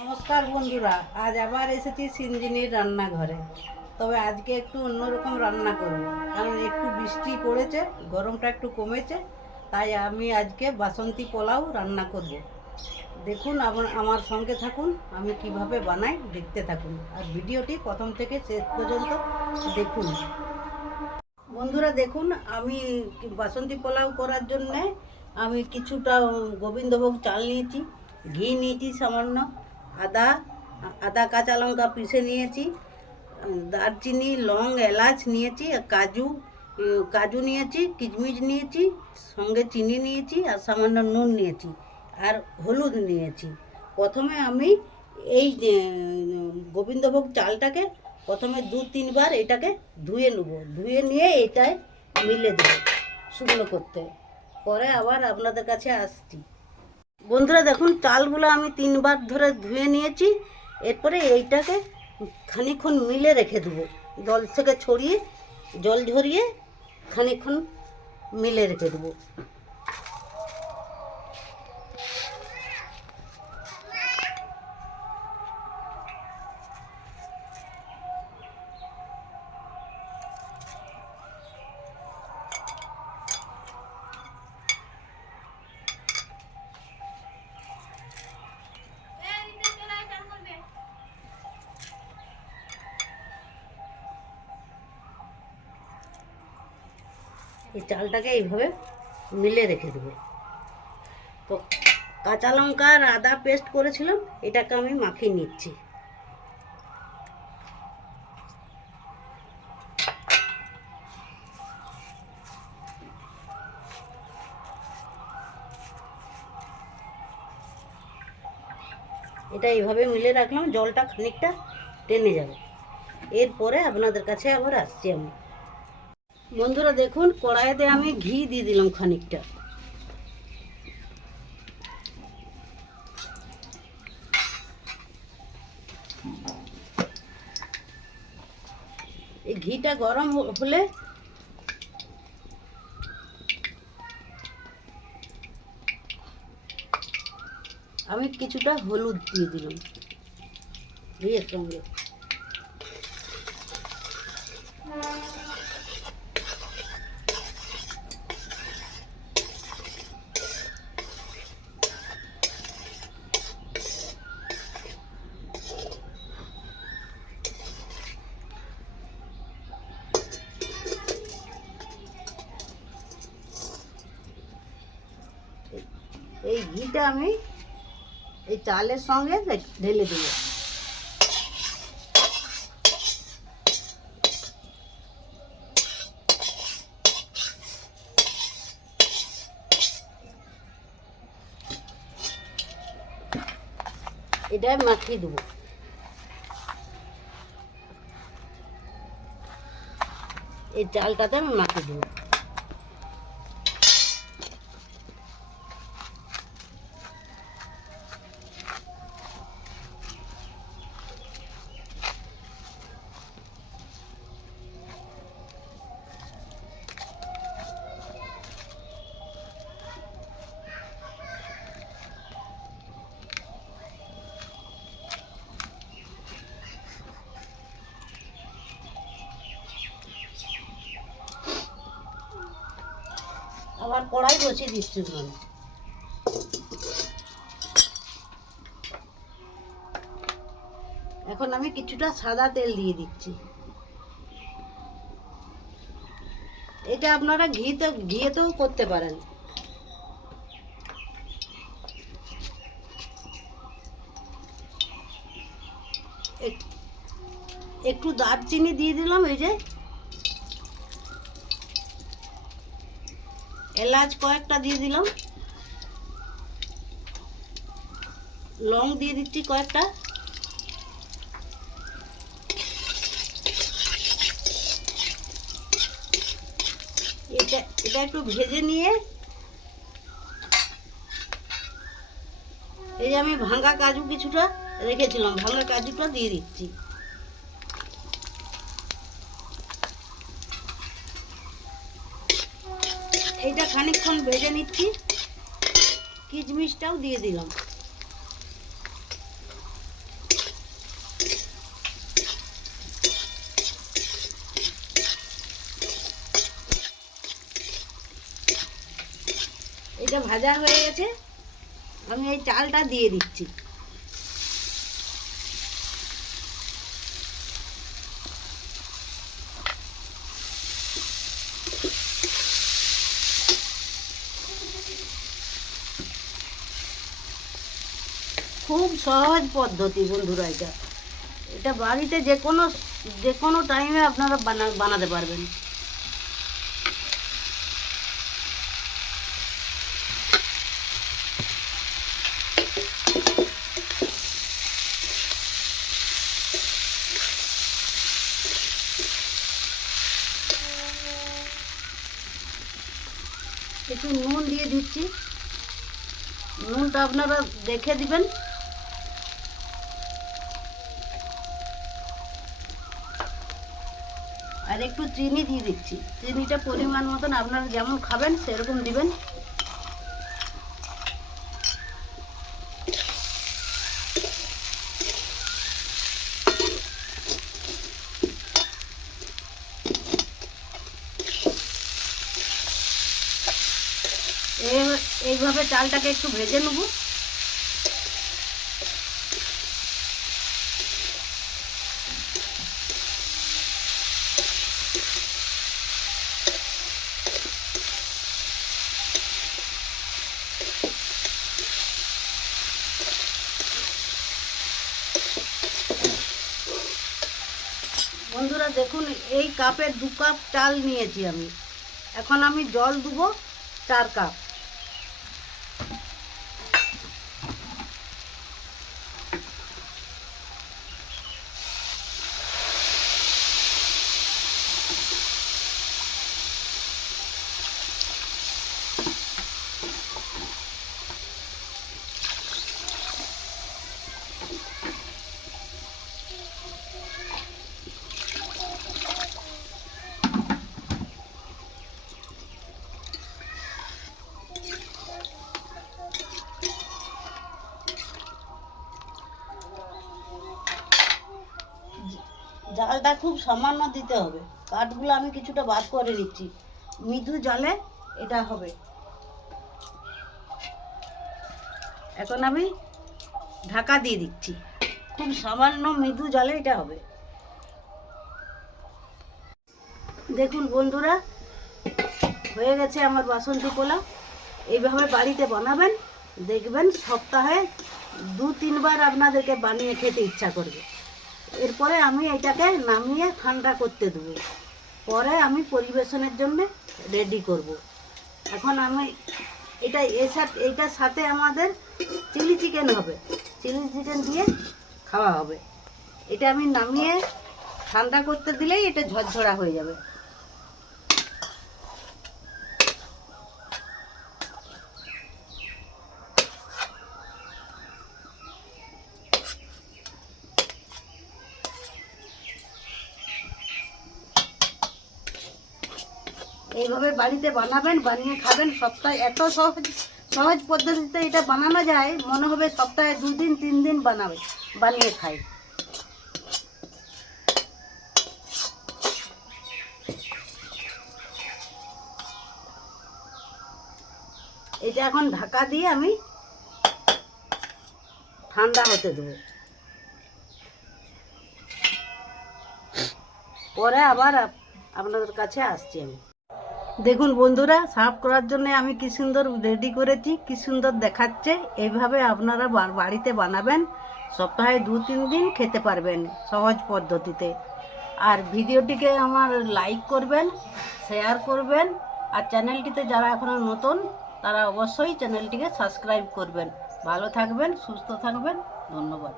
নমস্কার বন্ধুরা, আজ আবার এসেছি সিনজিনির রান্নাঘরে। তবে আজকে একটু অন্যরকম রান্না করব, কারণ একটু বৃষ্টি পড়েছে, গরমটা একটু কমেছে, তাই আমি আজকে বাসন্তী পোলাও রান্না করব। দেখুন আমার সঙ্গে থাকুন, আমি কীভাবে বানাই দেখতে থাকুন, আর ভিডিওটি প্রথম থেকে শেষ পর্যন্ত দেখুন। বন্ধুরা, দেখুন, আমি বাসন্তী পোলাও করার জন্যে আমি কিছুটা গোবিন্দভোগ চাল নিয়েছি, ঘি নিয়েছি সামান্য আদা আদা, কাঁচা লঙ্কা পিষে নিয়েছি, দারচিনি, লং, এলাচ নিয়েছি, আর কাজু কাজু নিয়েছি, কিশমিশ নিয়েছি, সঙ্গে চিনি নিয়েছি, আর সামান্য নুন নিয়েছি, আর হলুদ নিয়েছি। প্রথমে আমি এই গোবিন্দভোগ চালটাকে প্রথমে দু, তিনবার এটাকে ধুয়ে নেব। ধুয়ে নিয়ে এটায় মিলে দেবো শুকনো করতে। পরে আবার আপনাদের কাছে আসছি। বন্ধুরা দেখুন, চালগুলো আমি তিনবার ধরে ধুয়ে নিয়েছি। এরপরে এইটাকে খানিক্ষণ মিলে রেখে দেবো। জল থেকে ছড়িয়ে, জল ঝরিয়ে খানিক্ষণ মিলে রেখে দেবো। এই চালটাকে এইভাবে মিলে রেখে দেবো। তো কাঁচা লঙ্কা আর আদা পেস্ট করেছিলাম, এটাকে আমি মাখিয়ে নিচ্ছি। এটা এইভাবে মিলে রাখলাম, জলটা খানিকটা টেনে যাবে। এরপরে আপনাদের কাছে আবার আসছি আমি। বন্ধুরা দেখুন, কড়াইতে আমি ঘি দিয়ে দিলাম খানিকটা। এই ঘিটা গরম হলে আমি কিছুটা হলুদ দিয়ে দিলাম। ঘিয়ের সঙ্গে এই ঘিটা আমি এই চালের সঙ্গে রে- ঢেলে দেবো এটা মাখিয়ে দেবো এই চালটাতে আমি মাখিয়ে দেবো আবার কড়াই বসিয়ে দিচ্ছি মানে এখন আমি কিছুটা সাদা তেল দিয়ে দিচ্ছি। এটা আপনারা ঘিতে, ঘিয়েতেও করতে পারেন। এক- একটু দারচিনি দিয়ে দিলাম, এই যে এলাচ কয়েকটা দিয়ে দিলাম। লং দিয়ে দিচ্ছি কয়েকটা। এটা এটা একটু ভেজে নিয়ে এই যে আমি ভাঙা কাজু কিছুটা রেখেছিলাম, ভাঙা কাজুটা দিয়ে দিচ্ছি। এইটা খানিকক্ষণ ভেজে নিচ্ছি। কিচমিচটাও দিয়ে দিলাম। এটা ভাজা হয়ে গেছে। আমি এই চালটা দিয়ে দিচ্ছি। খুব সহজ পদ্ধতি বন্ধুরা এটা। এটা বাড়িতে যে কোনো যে কোনো টাইমে আপনারা বানা, বানাতে পারবেন। একটু নুন দিয়ে দিচ্ছি। নুনটা আপনারা দেখে দিবেন। আর একটু চিনি দিয়ে দিচ্ছি। চিনিটা পরিমাণ মতন আপনারা যেমন খাবেন, সেরকম দিবেন। এই- এইভাবে চালটাকে একটু ভেজে নেব বন্ধুরা দেখুন এই কাপে দু কাপ চাল নিয়েছি আমি। এখন আমি জল দেবো চার কাপ। জালটা খুব সামান্য দিতে হবে। কাঠগুলো আমি কিছুটা বাদ করে নিচ্ছি। মৃদু জলে এটা হবে। এখন আমি ঢাকা দিয়ে দিচ্ছি। খুব সামান্য মৃদু জলে এটা হবে। দেখুন বন্ধুরা, হয়ে গেছে আমার বাসন্তী পোলাও। এইভাবে বাড়িতে বানাবেন, দেখবেন সপ্তাহে দু তিনবার আপনাদেরকে বানিয়ে খেতে ইচ্ছা করবে। এরপরে আমি এটাকে নামিয়ে ঠান্ডা করতে দেবো। পরে আমি পরিবেশনের জন্য রেডি করব। এখন আমি এটা, এর সাথে এইটার সাথে আমাদের চিলি চিকেন হবে। চিলি চিকেন দিয়ে খাওয়া হবে। এটা আমি নামিয়ে ঠান্ডা করতে দিলেই এটা ঝরঝরা হয়ে যাবে। এইভাবে বাড়িতে বানাবেন, বানিয়ে খাবেন, সপ্তাহে এত সহজ সহজ পদ্ধতিতে এটা বানানো যায়, মনে হবে সপ্তাহে দুদিন তিন দিন বানাবে, বানিয়ে খাই এটা এখন ঢাকা দিয়ে আমি ঠান্ডা হতে দেবো। পরে আবার আপ- আপনাদের কাছে আসছি আমি। দেখুন বন্ধুরা, সার্ভ করার জন্য আমি কি সুন্দর রেডি করেছি, কি সুন্দর দেখাচ্ছে। এইভাবে আপনারা বাড়িতে বানাবেন, সপ্তাহে দু, তিন দিন খেতে পারবেন সহজ পদ্ধতিতে। আর ভিডিওটিকে আমার লাইক করবেন, শেয়ার করবেন, আর চ্যানেলটিতে যারা এখনও নতুন, তারা অবশ্যই চ্যানেলটিকে সাবস্ক্রাইব করবেন। ভালো থাকবেন, সুস্থ থাকবেন, ধন্যবাদ।